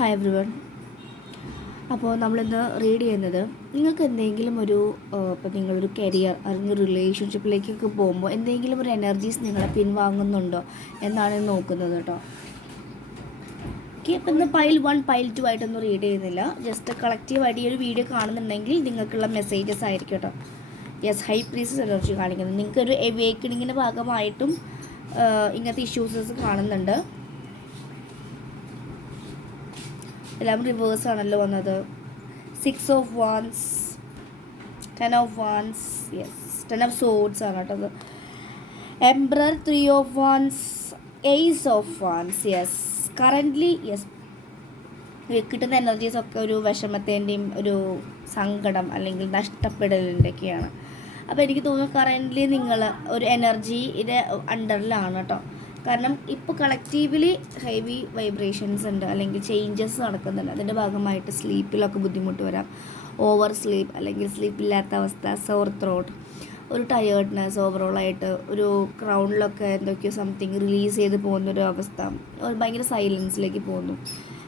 Hi every one അപ്പോൾ നമ്മളിന്ന് read ചെയ്യുന്നത് നിങ്ങൾക്ക് എന്തെങ്കിലും ഒരു ഇപ്പോൾ നിങ്ങളൊരു കരിയർ അല്ലെങ്കിൽ റിലേഷൻഷിപ്പിലേക്കൊക്കെ പോകുമ്പോൾ എന്തെങ്കിലും ഒരു എനർജീസ് നിങ്ങളെ പിൻവാങ്ങുന്നുണ്ടോ എന്നാണ് നോക്കുന്നത് കേട്ടോ. ഓക്കെ അപ്പം ഇന്ന് പൈൽ വൺ പൈൽ ടു ആയിട്ടൊന്നും റീഡ് ചെയ്യുന്നില്ല. ജസ്റ്റ് കളക്റ്റീവായിട്ട് ഈ ഒരു വീഡിയോ കാണുന്നുണ്ടെങ്കിൽ നിങ്ങൾക്കുള്ള മെസ്സേജസ് ആയിരിക്കും കേട്ടോ. യെസ് ഹൈ പ്രീസസ് എനർജി കാണിക്കുന്നത്. നിങ്ങൾക്കൊരു എവേക്കണിങ്ങിന്റെ ഭാഗമായിട്ടും ഇങ്ങനത്തെ ഇഷ്യൂസസ് കാണുന്നുണ്ട്. എല്ലാം റിവേഴ്സ് ആണല്ലോ വന്നത്. Six of wands ten of wands yes ten of swords ആണ് കേട്ടത് emperor three of wands ace of wands yes currently yes കിട്ടുന്ന എനർജീസ് ഒക്കെ ഒരു വിഷമത്തിന്റെയും ഒരു സങ്കടം അല്ലെങ്കിൽ നഷ്ടപ്പെടലിന്റെയൊക്കെയാണ് അപ്പോൾ എനിക്ക് തോന്നുന്നു കറന്റ്ലി നിങ്ങൾ ഒരു എനർജിയുടെ അണ്ടറിലാണ് കേട്ടോ. കാരണം ഇപ്പോൾ കളക്റ്റീവ്ലി ഹെവി വൈബ്രേഷൻസ് ഉണ്ട്. അല്ലെങ്കിൽ ചേഞ്ചസ് നടക്കുന്നുണ്ട്. അതിന്റെ ഭാഗമായിട്ട് സ്ലീപ്പിലൊക്കെ ബുദ്ധിമുട്ട് വരാം. ഓവർ സ്ലീപ്പ് അല്ലെങ്കിൽ സ്ലീപ്പില്ലാത്ത അവസ്ഥ സോർ ത്രോട്ട് ഒരു ടയേർഡ്നെസ് ഓവറോളായിട്ട് ഒരു ക്രൗണിലൊക്കെ എന്തൊക്കെയോ സംതിങ് റിലീസ് ചെയ്ത് പോകുന്നൊരു അവസ്ഥ. ഒരു ഭയങ്കര സൈലൻസിലേക്ക് പോകുന്നു.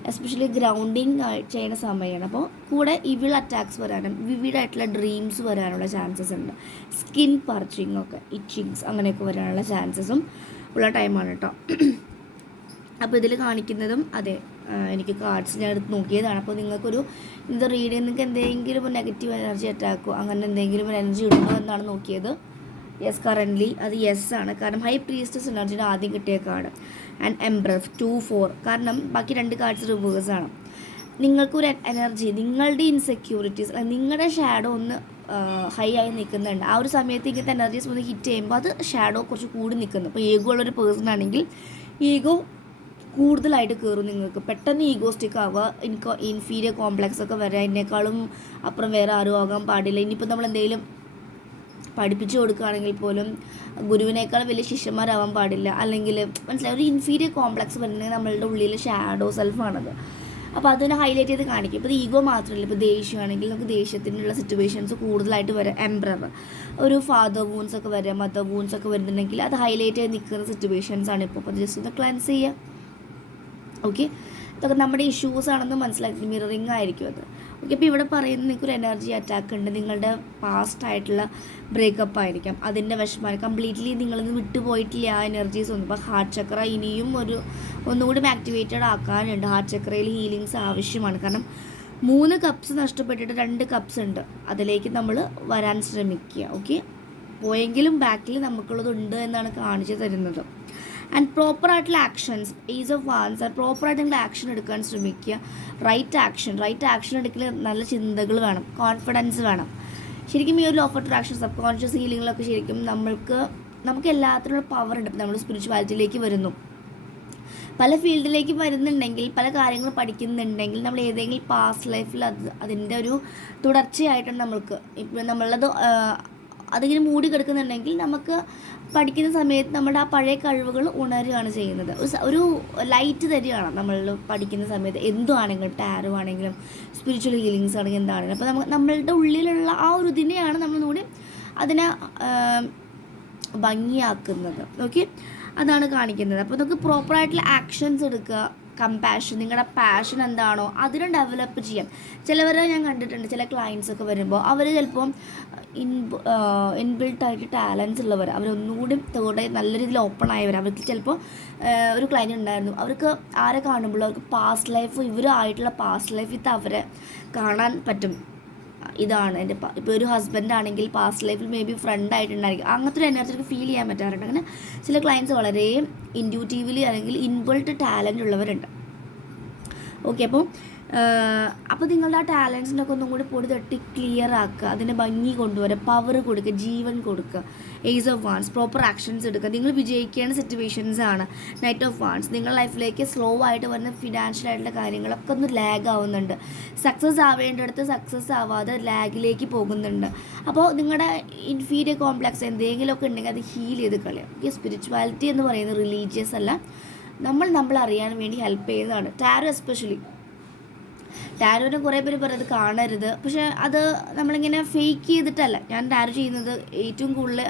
എസ്പെഷ്യലി ഗ്രൗണ്ടിങ് ചെയ്യുന്ന സമയമാണ് അപ്പോൾ കൂടെ ഇവിൾ അറ്റാക്സ് വരാനും വിവിഡായിട്ടുള്ള ഡ്രീംസ് വരാനുള്ള ചാൻസസ് ഉണ്ട്. സ്കിൻ പർച്ചിങ് ഒക്കെ ഇച്ചിങ്സ് അങ്ങനെയൊക്കെ വരാനുള്ള ചാൻസസും ഉള്ള ടൈമാണ് കേട്ടോ അപ്പോൾ ഇതിൽ കാണിക്കുന്നതും അതെ എനിക്ക് കാർഡ്സ് ഞാൻ എടുത്ത് നോക്കിയതാണ്. അപ്പോൾ നിങ്ങൾക്കൊരു ഇത് റീഡ് ചെയ്യുന്ന നിങ്ങൾക്ക് എന്തെങ്കിലും ഒരു നെഗറ്റീവ് എനർജി അറ്റാക്കോ അങ്ങനെ എന്തെങ്കിലും ഒരു എനർജി ഇടുന്നോ എന്നാണ് നോക്കിയത്. യെസ് കറന്റ്ലി അത് യെസ് ആണ്. കാരണം ഹൈ പ്രീസ്റ്റസ് എനർജിയുടെ ആദ്യം കിട്ടിയ card and emperor two four കാരണം ബാക്കി രണ്ട് കാർഡ്സ് റിവേഴ്സ് ആണ്. നിങ്ങൾക്കൊരു എനർജി നിങ്ങളുടെ ഇൻസെക്യൂരിറ്റീസ് നിങ്ങളുടെ ഷാഡോ ഒന്ന് ഹൈ ആയി നിൽക്കുന്നുണ്ട്. ആ ഒരു സമയത്ത് ഇങ്ങനത്തെ എനർജീസ് ഒന്ന് ഹിറ്റ് ചെയ്യുമ്പോൾ അത് ഷാഡോ കുറച്ച് കൂടി നിൽക്കുന്നു. അപ്പോൾ ഈഗോ ഉള്ളൊരു പേഴ്സൺ ആണെങ്കിൽ ഈഗോ കൂടുതലായിട്ട് കയറും നിങ്ങൾക്ക്. പെട്ടെന്ന് ഈഗോസ്റ്റിക് ആവുക എനിക്ക് ഇൻഫീരിയർ കോംപ്ലക്സ് ഒക്കെ വരാം അതിനേക്കാളും അപ്പുറം വേറെ ആരും ആകാൻ പാടില്ല. ഇനിയിപ്പോൾ നമ്മൾ എന്തെങ്കിലും പഠിപ്പിച്ചു കൊടുക്കുകയാണെങ്കിൽ പോലും ഗുരുവിനേക്കാൾ വലിയ ശിഷ്യന്മാരാവാൻ പാടില്ല. അല്ലെങ്കിൽ മനസ്സിലായി ഒരു ഇൻഫീരിയർ കോംപ്ലക്സ് വരുന്നെങ്കിൽ നമ്മളുടെ ഉള്ളിൽ ഷാഡോ സെൽഫാണത് അപ്പോൾ അതിനെ ഹൈലൈറ്റ് ചെയ്ത് കാണിക്കും. ഇപ്പോൾ ഈഗോ മാത്രമല്ല ഇപ്പോൾ ദേഷ്യമാണെങ്കിൽ നമുക്ക് ദേഷ്യത്തിനുള്ള സിറ്റുവേഷൻസ് കൂടുതലായിട്ട് വരാം എംബ്രർ ഒരു ഫാദർ വൂൺസ് ഒക്കെ വരാം മദർ വൂൺസ് ഒക്കെ വരുന്നുണ്ടെങ്കിൽ അത് ഹൈലൈറ്റ് ചെയ്ത് നിൽക്കുന്ന സിറ്റുവേഷൻസ് ആണ് ഇപ്പോൾ അപ്പോൾ ജസ്റ്റ് ഒന്ന് ക്ലൻസ് ചെയ്യുക. ഓക്കെ ഇതൊക്കെ നമ്മുടെ ഇഷ്യൂസ് ആണെന്ന് മനസ്സിലാക്കി. മിററിങ് ആയിരിക്കും അത്. ഓക്കെ ഇപ്പോൾ ഇവിടെ പറയുന്നത് നിങ്ങൾക്ക് ഒരു എനർജി അറ്റാക്ക് ഉണ്ട്. നിങ്ങളുടെ പാസ്റ്റ് ആയിട്ടുള്ള ബ്രേക്കപ്പ് ആയിരിക്കാം. അതിന്റെ വിഷമം കംപ്ലീറ്റ്ലി നിങ്ങളിന്ന് വിട്ടുപോയിട്ടില്ല ആ എനർജീസ് ഒന്നും. ഇപ്പോൾ ഹാർട്ട് ചക്ര ഇനിയും ഒരു ഒന്നുകൂടി ആക്ടിവേറ്റഡ് ആക്കാനുണ്ട്. ഹാർട്ട് ചക്രയിൽ ഹീലിങ്സ് ആവശ്യമാണ്. കാരണം മൂന്ന് കപ്സ് നഷ്ടപ്പെട്ടിട്ട് രണ്ട് കപ്സ് ഉണ്ട്. അതിലേക്ക് നമ്മൾ വരാൻ ശ്രമിക്കുക. ഓക്കെ? പോയെങ്കിലും ബാക്കിൽ നമുക്കുള്ളതുണ്ട് എന്നാണ് കാണിച്ചു തരുന്നത്. ആൻഡ് പ്രോപ്പർ ആയിട്ടുള്ള ആക്ഷൻസ് ഈസ് ഓഫ് ആൻസർ പ്രോപ്പറായിട്ട് നിങ്ങൾ ആക്ഷൻ എടുക്കാൻ ശ്രമിക്കുക. റൈറ്റ് ആക്ഷൻ റൈറ്റ് ആക്ഷൻ എടുക്കൽ നല്ല ചിന്തകൾ വേണം കോൺഫിഡൻസ് വേണം. ശരിക്കും ഈ ഒരു law of attraction subconscious ഹീലിങ്ങിലൊക്കെ ശരിക്കും നമ്മൾക്ക് നമുക്ക് എല്ലാത്തിനുള്ള പവർ ഉണ്ട്. നമ്മൾ സ്പിരിച്വാലിറ്റിയിലേക്ക് വരുന്നു. പല ഫീൽഡിലേക്ക് വരുന്നുണ്ടെങ്കിൽ പല കാര്യങ്ങൾ പഠിക്കുന്നുണ്ടെങ്കിൽ നമ്മൾ ഏതെങ്കിലും പാസ്റ്റ് ലൈഫിൽ അത് അതിന്റെ ഒരു തുടർച്ചയായിട്ടാണ് നമ്മൾക്ക്. ഇപ്പം നമ്മളത് അതിങ്ങനെ മൂടി കിടക്കുന്നുണ്ടെങ്കിൽ നമുക്ക് പഠിക്കുന്ന സമയത്ത് നമ്മുടെ ആ പഴയ കഴിവുകൾ ഉണരുകയാണ് ചെയ്യുന്നത്. ഒരു ലൈറ്റ് തരികയാണ് നമ്മൾ പഠിക്കുന്ന സമയത്ത് എന്തുവാണെങ്കിലും ടാരോ ആണെങ്കിലും സ്പിരിച്വൽ ഹീലിങ്സ് ആണെങ്കിലും എന്താണെങ്കിലും. അപ്പോൾ നമുക്ക് നമ്മളുടെ ഉള്ളിലുള്ള ആ ഒരു ഇതിനെയാണ് നമ്മളൊന്നുകൂടി അതിനെ ഭംഗിയാക്കുന്നത്. ഓക്കെ അതാണ് കാണിക്കുന്നത്. അപ്പോൾ നമുക്ക് പ്രോപ്പറായിട്ടുള്ള ആക്ഷൻസ് എടുക്കുക. കമ്പാഷൻ നിങ്ങളുടെ പാഷൻ എന്താണോ അതിനെ ഡെവലപ്പ് ചെയ്യാം. ചിലവരെ ഞാൻ കണ്ടിട്ടുണ്ട് ചില ക്ലയൻസ് ഒക്കെ വരുമ്പോൾ അവർ ചിലപ്പം ഇൻ ഇൻബിൽട്ട് ആയിട്ട് ടാലൻസ് ഉള്ളവർ അവരൊന്നുകൂടി തേർഡ് നല്ല രീതിയിൽ ഓപ്പൺ ആയവർ അവർക്ക് ചിലപ്പോൾ ഒരു ക്ലയന്റ് ഉണ്ടായിരുന്നു. അവർക്ക് ആരെ കാണുമ്പോൾ അവർക്ക് പാസ്റ്റ് ലൈഫ് ഇവരായിട്ടുള്ള പാസ്റ്റ് ലൈഫ് ഇത് അവരെ കാണാൻ പറ്റും. ഇതാണ് എന്റെ ഇപ്പോൾ ഒരു ഹസ്ബൻഡ് ആണെങ്കിൽ പാസ്റ്റ് ലൈഫിൽ മേ ബി ഫ്രണ്ട് ആയിട്ടുണ്ടായിരിക്കും. അങ്ങനത്തെ ഒരു എനർജി ഫീൽ ചെയ്യാൻ പറ്റാറുണ്ട്. അങ്ങനെ ചില ക്ലയൻസ് വളരെ ഇൻഡ്യൂട്ടീവ്ലി അല്ലെങ്കിൽ ഇൻബിൾട്ട് ടാലന്റ് ഉള്ളവരുണ്ട്. ഓക്കെ അപ്പോൾ അപ്പോൾ നിങ്ങളുടെ ആ ടാലൻസിന്റെ ഒക്കെ ഒന്നും കൂടി പൊടി തട്ടി ക്ലിയർ ആക്കുക അതിന് ഭംഗി കൊണ്ടുവരിക പവർ കൊടുക്കുക ജീവൻ കൊടുക്കുക ace of wands proper actions എടുക്കുക. നിങ്ങൾ വിജയിക്കേണ്ട സിറ്റുവേഷൻസ് ആണ്. നൈറ്റ് ഓഫ് വാൺസ് നിങ്ങളുടെ ലൈഫിലേക്ക് സ്ലോ ആയിട്ട് വരുന്ന ഫിനാൻഷ്യൽ ആയിട്ടുള്ള കാര്യങ്ങളൊക്കെ ഒന്ന് ലാഗ് ആവുന്നുണ്ട്. സക്സസ് ആവേണ്ടടുത്ത് സക്സസ് ആവാതെ ലാഗിലേക്ക് പോകുന്നുണ്ട്. അപ്പോൾ നിങ്ങളുടെ ഇൻഫീരിയർ കോംപ്ലക്സ് എന്തെങ്കിലുമൊക്കെ ഉണ്ടെങ്കിൽ അത് ഹീൽ ചെയ്ത് കളയാം. ഈ സ്പിരിച്വാലിറ്റി എന്ന് പറയുന്നത് റിലീജിയസ് അല്ല. നമ്മൾ നമ്മൾ അറിയാൻ വേണ്ടി ഹെൽപ്പ് ചെയ്യുന്നതാണ്. ടാരോ എസ്പെഷ്യലി ടാരോനെ കുറേ പേര് പറയുന്നത് കാണരുത്. പക്ഷേ അത് നമ്മളിങ്ങനെ ഫേക്ക് ചെയ്തിട്ടല്ല. ഞാൻ ടാരോ ചെയ്യുന്നത് ഏറ്റവും കൂടുതൽ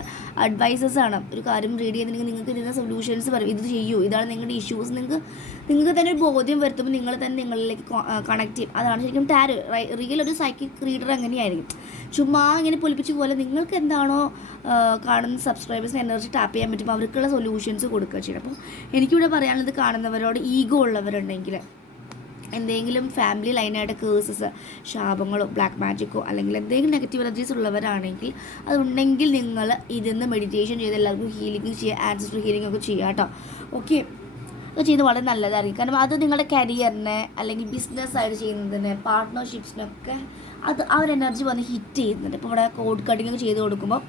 ആണ്. ഒരു കാര്യം റീഡ് ചെയ്തിട്ടുണ്ടെങ്കിൽ നിങ്ങൾക്ക് ഇതിന്റെ സൊല്യൂഷൻസ് പറയും ഇത് ചെയ്യൂ. ഇതാണ് നിങ്ങളുടെ ഇഷ്യൂസ് നിങ്ങൾക്ക് നിങ്ങൾക്ക് തന്നെ ഒരു ബോധ്യം വരുത്തുമ്പോൾ നിങ്ങൾ തന്നെ നിങ്ങളിലേക്ക് കണക്ട് ചെയ്യും. അതാണ് ശരിക്കും ടാരോ. റിയൽ ഒരു സൈക്കിക് റീഡർ അങ്ങനെയായിരിക്കും. ചുമ്മാ ഇങ്ങനെ പൊലിപ്പിച്ച് പോലെ നിങ്ങൾക്ക് എന്താണോ കാണുന്ന സബ്സ്ക്രൈബേഴ്സിന് എനർജി ടാപ്പ് ചെയ്യാൻ പറ്റുമ്പോൾ അവർക്കുള്ള സൊല്യൂഷൻസ് കൊടുക്കുക ചെയ്യണം അപ്പോൾ എനിക്കിവിടെ പറയാനുള്ളത് കാണുന്നവരോട് ഈഗോ ഉള്ളവരുണ്ടെങ്കിൽ എന്തെങ്കിലും ഫാമിലി ലൈനായിട്ട് കേഴ്സസ് ശാപങ്ങളോ ബ്ലാക്ക് മാജിക്കോ അല്ലെങ്കിൽ എന്തെങ്കിലും നെഗറ്റീവ് എനർജീസ് ഉള്ളവരാണെങ്കിൽ അതുണ്ടെങ്കിൽ നിങ്ങൾ ഇതിന്ന് മെഡിറ്റേഷൻ ചെയ്ത് എല്ലാവർക്കും ഹീലിംഗ് ചെയ്യുക ആൻസസ്റ്റർ ഹീലിംഗ് ഒക്കെ ചെയ്യുക കേട്ടോ ഓക്കെ അത് ചെയ്ത് വളരെ നല്ലതായിരിക്കും. കാരണം അത് നിങ്ങളുടെ കരിയറിനെ അല്ലെങ്കിൽ ബിസിനസ് ആയിട്ട് ചെയ്യുന്നതിന് പാർട്ട്ണർഷിപ്സിനൊക്കെ അത് ആ ഒരു എനർജി വന്ന് ഹിറ്റ് ചെയ്യുന്നുണ്ട്. ഇപ്പോൾ ഇവിടെ കോഡ് കട്ടിങ് ഒക്കെ ചെയ്ത് കൊടുക്കുമ്പോൾ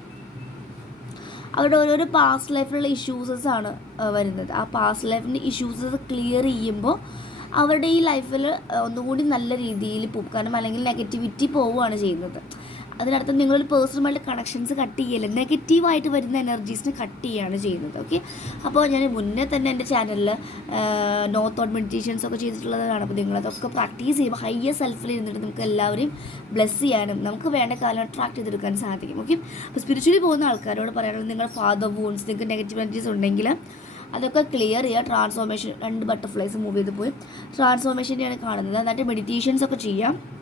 അവരുടെ ഓരോരോ പാസ്റ്റ് ലൈഫിലുള്ള ഇഷ്യൂസസ് ആണ് വരുന്നത്. ആ പാസ്റ്റ് ലൈഫിന്റെ ഇഷ്യൂസസ് ക്ലിയർ ചെയ്യുമ്പോൾ അവരുടെ ഈ ലൈഫിൽ ഒന്നുകൂടി നല്ല രീതിയിൽ പോകും കാരണം അല്ലെങ്കിൽ നെഗറ്റിവിറ്റി പോവുകയാണ് ചെയ്യുന്നത്. അതിനർത്ഥം നിങ്ങളൊരു പേഴ്സണലായിട്ട് കണക്ഷൻസ് കട്ട് ചെയ്യല്ല നെഗറ്റീവായിട്ട് വരുന്ന എനർജീസിനെ കട്ട് ചെയ്യുകയാണ് ചെയ്യുന്നത് ഓക്കെ അപ്പോൾ ഞാൻ മുന്നേ തന്നെ എന്റെ ചാനലിൽ നോ തോട്ട് മെഡിറ്റേഷൻസ് ഒക്കെ ചെയ്തിട്ടുള്ളതാണ് അപ്പോൾ നിങ്ങളതൊക്കെ പ്രാക്ടീസ് ചെയ്യുമ്പോൾ ഹയ്യർ സെൽഫിൽ ഇരുന്നിട്ട് നമുക്ക് എല്ലാവരെയും ബ്ലെസ് ചെയ്യാനും നമുക്ക് വേണ്ട കാലം അട്രാക്ട് ചെയ്തെടുക്കാൻ സാധിക്കും ഓക്കെ അപ്പോൾ സ്പിരിച്വലി പോകുന്ന ആൾക്കാരോട് പറയാനുള്ളത് നിങ്ങൾ ഫാദർ വൂൺസ് നിങ്ങൾക്ക് നെഗറ്റീവ് എനർജീസ് ഉണ്ടെങ്കിൽ അതൊക്കെ ക്ലിയർ ചെയ്യുക ട്രാൻസ്ഫോർമേഷൻ രണ്ട് ബട്ടർഫ്ലൈസ് മൂവ് ചെയ്ത് പോയി. ട്രാൻസ്ഫോർമേഷന്റെയാണ് കാണുന്നത്. എന്നിട്ട് മെഡിറ്റേഷൻസ് ഒക്കെ ചെയ്യാം.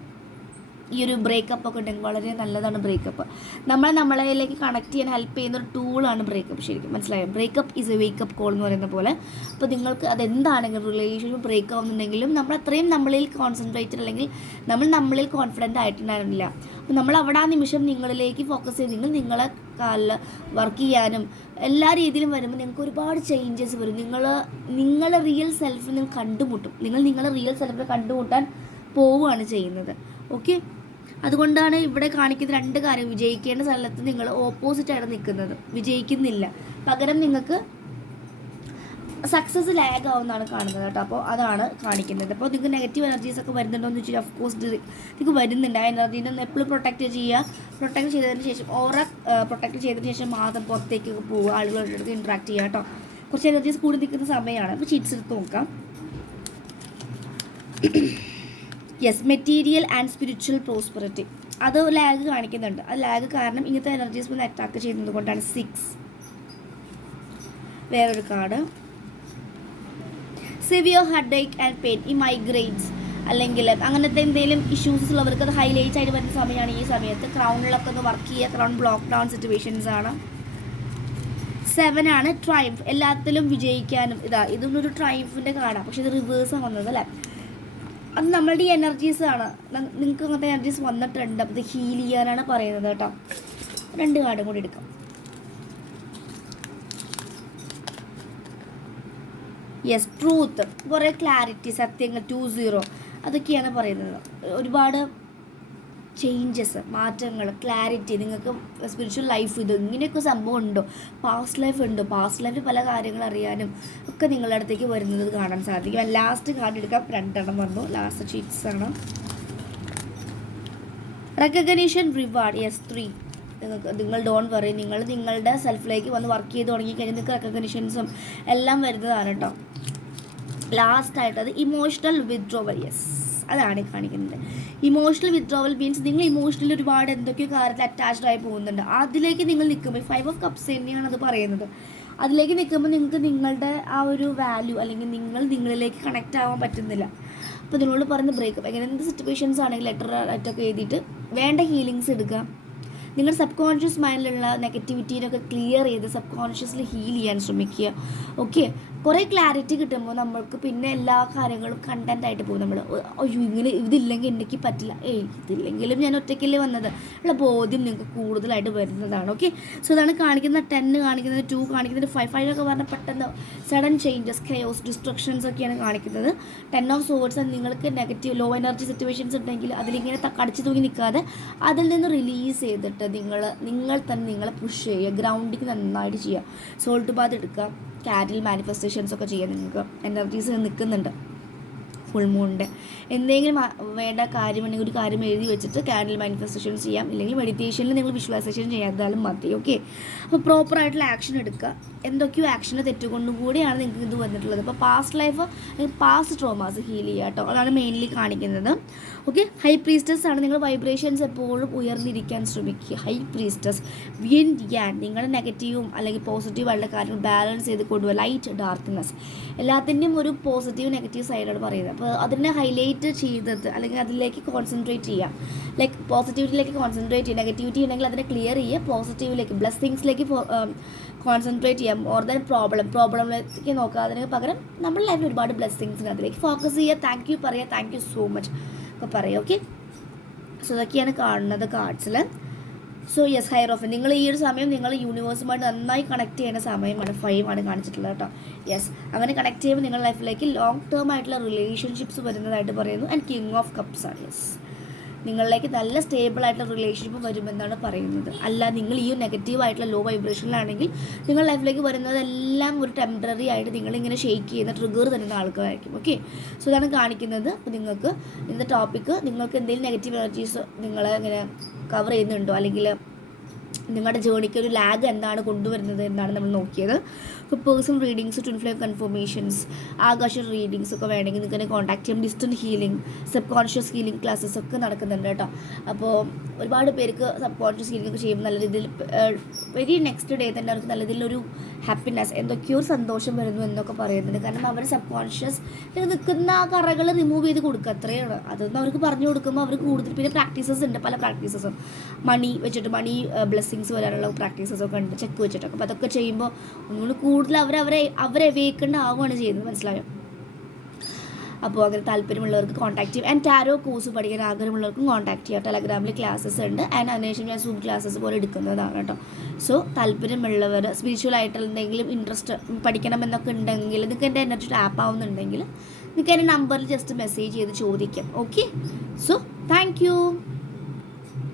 ഈ ഒരു ബ്രേക്കപ്പ് ഒക്കെ ഉണ്ടെങ്കിൽ വളരെ നല്ലതാണ് ബ്രേക്കപ്പ് നമ്മളെ നമ്മളതിലേക്ക് കണക്ട് ചെയ്യാൻ ഹെൽപ്പ് ചെയ്യുന്ന ഒരു ടൂളാണ് ബ്രേക്കപ്പ് ശരിക്കും മനസ്സിലായോ? Breakup is a wake up call എന്ന് പറയുന്ന പോലെ. അപ്പോൾ നിങ്ങൾക്ക് അതെന്താണെങ്കിലും റിലേഷൻഷിപ്പ് ബ്രേക്കപ്പ് ആവുന്നുണ്ടെങ്കിലും നമ്മൾ അത്രയും നമ്മളിൽ കോൺസെൻട്രേറ്റഡ് അല്ലെങ്കിൽ നമ്മൾ നമ്മളിൽ കോൺഫിഡന്റ് ആയിട്ടുണ്ടായിരുന്നില്ല. അപ്പോൾ നമ്മൾ അവിടെ ആ നിമിഷം നിങ്ങളിലേക്ക് ഫോക്കസ് ചെയ്തെങ്കിൽ നിങ്ങളെ കാലിൽ വർക്ക് ചെയ്യാനും എല്ലാ രീതിയിലും വരുമ്പോൾ നിങ്ങൾക്ക് ഒരുപാട് ചേഞ്ചസ് വരും. നിങ്ങൾ നിങ്ങളെ റിയൽ സെൽഫ് നിങ്ങൾ കണ്ടുമുട്ടും. നിങ്ങൾ നിങ്ങളെ റിയൽ സെൽഫിനെ കണ്ടുമുട്ടാൻ പോവുകയാണ് ചെയ്യുന്നത്. ഓക്കെ അതുകൊണ്ടാണ് ഇവിടെ കാണിക്കുന്ന രണ്ട് കാര്യം. വിജയിക്കേണ്ട സ്ഥലത്ത് നിങ്ങൾ ഓപ്പോസിറ്റാണ് നിൽക്കുന്നത്. വിജയിക്കുന്നില്ല. പകരം നിങ്ങൾക്ക് സക്സസ് ലാഗ് ആവുന്നതാണ് കാണുന്നത് കേട്ടോ. അപ്പോൾ അതാണ് കാണിക്കുന്നത്. അപ്പോൾ നിങ്ങൾക്ക് നെഗറ്റീവ് എനർജീസ് ഒക്കെ വരുന്നുണ്ടോ എന്ന് വെച്ചാൽ ഓഫ് കോഴ്സ് നിങ്ങൾക്ക് വരുന്നുണ്ട്. ആ എനർജീനെ ഒന്ന് എപ്പോഴും പ്രൊട്ടക്റ്റ് ചെയ്യുക. പ്രൊട്ടക്ട് ചെയ്തതിന് ശേഷം ഓറ പ്രൊട്ടക്ട് ചെയ്തതിന് ശേഷം മാത്രം പുറത്തേക്ക് പോവുക. ആളുകളുടെ അടുത്ത് ഇൻട്രാക്ട് ചെയ്യുക കേട്ടോ. കുറച്ച് എനർജീസ് കൂടി നിൽക്കുന്ന സമയമാണ്. അപ്പോൾ ചീറ്റ്സ് എടുത്ത് നോക്കാം. Yes material and spiritual prosperity അത് ലാഗ് കാണിക്കുന്നുണ്ട്. ആ ലാഗ് കാരണം ഇങ്ങനത്തെ എനർജീസ് വന്ന് അറ്റാക്ക് ചെയ്യുന്നത് കൊണ്ടാണ് സിക്സ് വേറൊരു card severe headache and pain ഈ മൈഗ്രെയിൻസ് അല്ലെങ്കിൽ അങ്ങനത്തെ എന്തെങ്കിലും ഇഷ്യൂസ് ഉള്ളവർക്ക് അത് ഹൈലൈറ്റ് ആയിട്ട് വരുന്ന സമയമാണ് ഈ സമയത്ത്. ക്രൗണിലൊക്കെ ഒന്ന് വർക്ക് ചെയ്യുക. ക്രൗൺ ബ്ലോക്ക് ഡൗൺ സിറ്റുവേഷൻസ് ആണ്. സെവൻ ആണ് ട്രൈംഫ് എല്ലാത്തിലും വിജയിക്കാനും ഇതാ ഇതും ഒരു ട്രൈംഫിന്റെ കാർഡാണ് പക്ഷേ ഇത് റിവേഴ്സാണ് വന്നത് അല്ലേ? അത് നമ്മളുടെ ഈ എനർജീസ് ആണ്. നിങ്ങൾക്ക് അങ്ങനത്തെ എനർജീസ് വന്നിട്ടുണ്ട്. അപ്പോൾ ഇത് ഹീൽ ചെയ്യാനാണ് പറയുന്നത് കേട്ടോ. രണ്ട് കാർഡും കൂടി എടുക്കാം. യെസ് ട്രൂത്ത് കുറേ ക്ലാരിറ്റി സത്യങ്ങൾ ടു സീറോ അതൊക്കെയാണ് പറയുന്നത്. ഒരുപാട് ചേഞ്ചസ് മാറ്റങ്ങൾ ക്ലാരിറ്റി നിങ്ങൾക്ക് സ്പിരിച്വൽ ലൈഫ് ഇത് ഇങ്ങനെയൊക്കെ സംഭവം ഉണ്ടോ? പാസ്റ്റ് ലൈഫ് ഉണ്ടോ? പാസ്റ്റ് ലൈഫിൽ പല കാര്യങ്ങൾ അറിയാനും ഒക്കെ നിങ്ങളുടെ അടുത്തേക്ക് വരുന്നത് കാണാൻ സാധിക്കും. ലാസ്റ്റ് കാർഡ് എടുക്കാം. രണ്ടെണ്ണം വന്നു. ലാസ്റ്റ് ചീറ്റ്സ് ആണ്. റെക്കഗ്നീഷൻ റിവാർഡ് യെസ് ത്രീ നിങ്ങൾക്ക് നിങ്ങൾ ഡോൺ വറി നിങ്ങൾ നിങ്ങളുടെ സെൽഫിലേക്ക് വന്ന് വർക്ക് ചെയ്ത് തുടങ്ങി കഴിഞ്ഞാൽ നിങ്ങൾക്ക് റെക്കഗ്നീഷൻസും എല്ലാം വരുന്നതാണ് കേട്ടോ ലാസ്റ്റ് ആയിട്ട് അത് ഇമോഷണൽ വിത്ഡ്രോവൽ യെസ് അതാണ് ഈ കാണിക്കുന്നത്. ഇമോഷണൽ വിത്ഡ്രോവൽ മീൻസ് നിങ്ങൾ ഇമോഷണലി ഒരുപാട് എന്തൊക്കെയോ കാര്യത്തിൽ അറ്റാച്ച്ഡ് ആയി പോകുന്നുണ്ട്. അതിലേക്ക് നിങ്ങൾ നിൽക്കുമ്പോൾ ഫൈവ് ഓഫ് കപ്സ് തന്നെയാണ് അത് പറയുന്നത്. അതിലേക്ക് നിൽക്കുമ്പോൾ നിങ്ങൾക്ക് നിങ്ങളുടെ ആ ഒരു വാല്യൂ അല്ലെങ്കിൽ നിങ്ങൾ നിങ്ങളിലേക്ക് കണക്ട് ആവാൻ പറ്റുന്നില്ല. അപ്പോൾ നിങ്ങളോട് പറയുന്ന ബ്രേക്കപ്പ് എങ്ങനെ എന്ത് സിറ്റുവേഷൻസ് ആണെങ്കിൽ ലെറ്റർ ലെറ്ററൊക്കെ എഴുതിയിട്ട് വേണ്ട ഹീലിങ്സ് എടുക്കുക. നിങ്ങൾ സബ് കോൺഷ്യസ് മൈൻഡിലുള്ള നെഗറ്റിവിറ്റീനൊക്കെ ക്ലിയർ ചെയ്ത് സബ് കോൺഷ്യസിൽ ഹീൽ ചെയ്യാൻ ശ്രമിക്കുക. ഓക്കെ കുറേ ക്ലാരിറ്റി കിട്ടുമ്പോൾ നമ്മൾക്ക് പിന്നെ എല്ലാ കാര്യങ്ങളും കണ്ടന്റ് ആയിട്ട് പോകും. നമ്മൾ അയ്യോ ഇങ്ങനെ ഇതില്ലെങ്കിൽ എനിക്ക് പറ്റില്ല. ഏ ഇതില്ലെങ്കിലും ഞാൻ ഒറ്റയ്ക്കല്ലേ വന്നത്. ഉള്ള ബോധ്യം നിങ്ങൾക്ക് കൂടുതലായിട്ട് വരുന്നതാണ് ഓക്കെ സോ അതാണ് കാണിക്കുന്ന ടെന്ന് കാണിക്കുന്നത് ടു കാണിക്കുന്നത് ഫൈവ് ഫൈവ് ഒക്കെ പറഞ്ഞാൽ പെട്ടെന്ന് സഡൻ ചേഞ്ചസ് കെയോസ് ഡിസ്ട്രക്ഷൻസ് ഒക്കെയാണ് കാണിക്കുന്നത്. ടെൻ ഓഫ് സോഴ്സ് നിങ്ങൾക്ക് നെഗറ്റീവ് ലോ എനർജി സിറ്റുവേഷൻസ് ഉണ്ടെങ്കിൽ അതിലിങ്ങനെ കടിച്ചു തൂങ്ങി നിൽക്കാതെ അതിൽ നിന്ന് റിലീസ് ചെയ്തിട്ട് നിങ്ങൾ നിങ്ങൾ തന്നെ നിങ്ങളെ പുഷ് ചെയ്യുക ഗ്രൗണ്ടിങ് നന്നായിട്ട് ചെയ്യുക. സോൾട്ട് ബാത്ത് എടുക്കുക. കാറ്റിൽ മാനിഫെസ്റ്റേഷൻസ് ഒക്കെ ചെയ്യാൻ നിങ്ങൾക്ക് എനർജീസ് നിൽക്കുന്നുണ്ട്. ഫുൾ മൂണിന്റെ എന്തെങ്കിലും വേണ്ട കാര്യമുണ്ടെങ്കിൽ ഒരു കാര്യം എഴുതി വെച്ചിട്ട് കാൻഡിൽ മാനിഫെസ്റ്റേഷൻ ചെയ്യാം. ഇല്ലെങ്കിൽ മെഡിറ്റേഷനിൽ നിങ്ങൾ വിഷ്വലൈസേഷൻ ചെയ്യാതാലും മതി ഓക്കെ അപ്പോൾ പ്രോപ്പറായിട്ടുള്ള ആക്ഷൻ എടുക്കുക. എന്തൊക്കെയോ ആക്ഷന് തെറ്റുകൊണ്ടും കൂടിയാണ് നിങ്ങൾക്ക് ഇത് വന്നിട്ടുള്ളത്. അപ്പോൾ past life past traumas heal ചെയ്യുക കേട്ടോ അതാണ് മെയിൻലി കാണിക്കുന്നത്. ഓക്കെ ഹൈ പ്രീസ്റ്റസ് ആണ്. നിങ്ങൾ വൈബ്രേഷൻസ് എപ്പോഴും ഉയർന്നിരിക്കാൻ ശ്രമിക്കുക. ഹൈ പ്രീസ്റ്റസ് വിൻ യാൻ നിങ്ങളുടെ നെഗറ്റീവും അല്ലെങ്കിൽ പോസിറ്റീവ് പോസിറ്റീവായിട്ടുള്ള കാര്യങ്ങൾ ബാലൻസ് ചെയ്ത് കൊണ്ടുപോകുക ലൈറ്റ് ഡാർക്ക്നെസ് എല്ലാത്തിന്റെയും ഒരു പോസിറ്റീവ് നെഗറ്റീവ് സൈഡാണ് പറയുന്നത്. അതിനെ ഹൈലൈറ്റ് ചെയ്തത് അല്ലെങ്കിൽ അതിലേക്ക് കോൺസെൻട്രേറ്റ് ചെയ്യാം. ലൈക്ക് പോസിറ്റിവിറ്റിയിലേക്ക് കോൺസെൻട്രേറ്റ് ചെയ്യുക. നെഗറ്റിവിറ്റി ഉണ്ടെങ്കിൽ അതിനെ ക്ലിയർ ചെയ്യുക. പോസിറ്റീവിലേക്ക് ബ്ലെസ്സിങ്സിലേക്ക് കോൺസെൻട്രേറ്റ് ചെയ്യാം. മോർ ദാൻ പ്രോബ്ലം പ്രോബ്ലമിലേക്ക് നോക്കുക. അതിന് പകരം നമ്മുടെ ലൈഫിൽ ഒരുപാട് ബ്ലെസ്സിങ്സ് അതിലേക്ക് ഫോക്കസ് ചെയ്യുക. താങ്ക് യു പറയുക. താങ്ക് യു സോ മച്ച് ഒക്കെ പറയുക. ഓക്കെ സോ ഇതൊക്കെയാണ് കാണുന്നത് കാർഡ്സിൽ സോ യെസ് ഹൈ ഓഫ് നിങ്ങൾ ഈ ഒരു സമയം നിങ്ങൾ യൂണിവേഴ്സുമായിട്ട് നന്നായി കണക്ട് ചെയ്യുന്ന സമയമാണ് ഫൈവ് ആണ് കാണിച്ചിട്ടുള്ളത് കേട്ടോ. യെസ് അങ്ങനെ കണക്ട് ചെയ്യുമ്പോൾ നിങ്ങളുടെ ലൈഫിലേക്ക് ലോങ് ടേം ആയിട്ടുള്ള റിലേഷൻഷിപ്സ് വരുന്നതായിട്ട് പറയുന്നു ആൻഡ് കിങ് ഓഫ് കപ്സ് ആണ്. യെസ് നിങ്ങളിലേക്ക് നല്ല സ്റ്റേബിൾ ആയിട്ടുള്ള റിലേഷൻഷിപ്പ് വരുമെന്നാണ് പറയുന്നത്. അല്ല നിങ്ങൾ ഈ ഒരു നെഗറ്റീവ് ആയിട്ടുള്ള ലോ വൈബ്രേഷനിലാണെങ്കിൽ നിങ്ങളുടെ ലൈഫിലേക്ക് വരുന്നതെല്ലാം ഒരു ടെമ്പററി ആയിട്ട് നിങ്ങളിങ്ങനെ ഷെയ്ക്ക് ചെയ്യുന്ന ട്രിഗർ തരുന്ന ആൾക്കാരായിരിക്കും ഓക്കെ സോ ഇതാണ് കാണിക്കുന്നത്. അപ്പോൾ നിങ്ങൾക്ക് ഇന്നത്തെ ടോപ്പിക്ക് നിങ്ങൾക്ക് എന്തെങ്കിലും നെഗറ്റീവ് എനർജീസ് നിങ്ങളെ ഇങ്ങനെ കവർ ചെയ്യുന്നുണ്ടോ? അല്ലെങ്കിൽ നിങ്ങളുടെ ജേണിക്ക് ഒരു ലാഗ് എന്താണ് കൊണ്ടുവരുന്നത് എന്നാണ് നമ്മൾ നോക്കിയത്. ഇപ്പോൾ person readings twin flame confirmations ആകാശ റീഡിങ്സ് ഒക്കെ വേണമെങ്കിൽ നിങ്ങൾക്ക് കോൺടാക്ട് ചെയ്യാം. Distant healing subconscious healing classes ഒക്കെ നടക്കുന്നുണ്ട് കേട്ടോ. അപ്പോൾ ഒരുപാട് പേർക്ക് സബ് കോൺഷ്യസ് ഹീലിംഗ് ഒക്കെ ചെയ്യുമ്പോൾ നല്ല രീതിയിൽ വെരി നെക്സ്റ്റ് ഡേ തന്നെ അവർക്ക് നല്ല രീതിയിലൊരു ഹാപ്പിനെസ് എന്തൊക്കെയോ സന്തോഷം വരുന്നു എന്നൊക്കെ പറയുന്നുണ്ട്. കാരണം അവർ സബ് കോൺഷ്യസ് നിൽക്കുന്ന ആ കറകൾ റിമൂവ് ചെയ്ത് കൊടുക്കുക. അത്രയാണ് അതൊന്നും അവർക്ക് പറഞ്ഞു കൊടുക്കുമ്പോൾ അവർ കൂടുതൽ പിന്നെ പ്രാക്ടീസസ് ഉണ്ട് പല പ്രാക്ടീസസും മണി വെച്ചിട്ട് മണി ബ്ലെസ്സിങ്സ് വരാനുള്ള പ്രാക്ടീസസ് ഒക്കെ ഉണ്ട് ചെക്ക് വെച്ചിട്ടൊക്കെ. അപ്പോൾ അതൊക്കെ ചെയ്യുമ്പോൾ ഒന്നുകൂടി കൂടുതൽ അവരെ അവരെ അവരെ വേക്കേണ്ട ആവുകയാണ് ചെയ്യുന്നത് മനസ്സിലായോ? അപ്പോൾ അങ്ങനെ താല്പര്യമുള്ളവർക്ക് കോൺടാക്ട് ചെയ്യും. ആൻഡ് ടാരോ കോഴ്സ് പഠിക്കാൻ ആഗ്രഹമുള്ളവർക്കും കോൺടാക്ട് ചെയ്യാം. ടെലഗ്രാമിൽ ക്ലാസ്സസ് ഉണ്ട്. ആൻഡ് അതിനുശേഷം ഞാൻ സൂം ക്ലാസ്സസ് പോലെ എടുക്കുന്നതാണ് കേട്ടോ. സോ താല്പര്യമുള്ളവർ സ്പിരിച്വൽ ആയിട്ടുള്ള എന്തെങ്കിലും ഇൻട്രസ്റ്റ് പഠിക്കണം എന്നൊക്കെ ഉണ്ടെങ്കിൽ നിങ്ങൾക്ക് എന്റെ എനർജി ടാപ്പ് ആവുന്നുണ്ടെങ്കിൽ നിങ്ങൾക്ക് എന്റെ നമ്പറിൽ ജസ്റ്റ് മെസ്സേജ് ചെയ്ത് ചോദിക്കാം. Okay so thank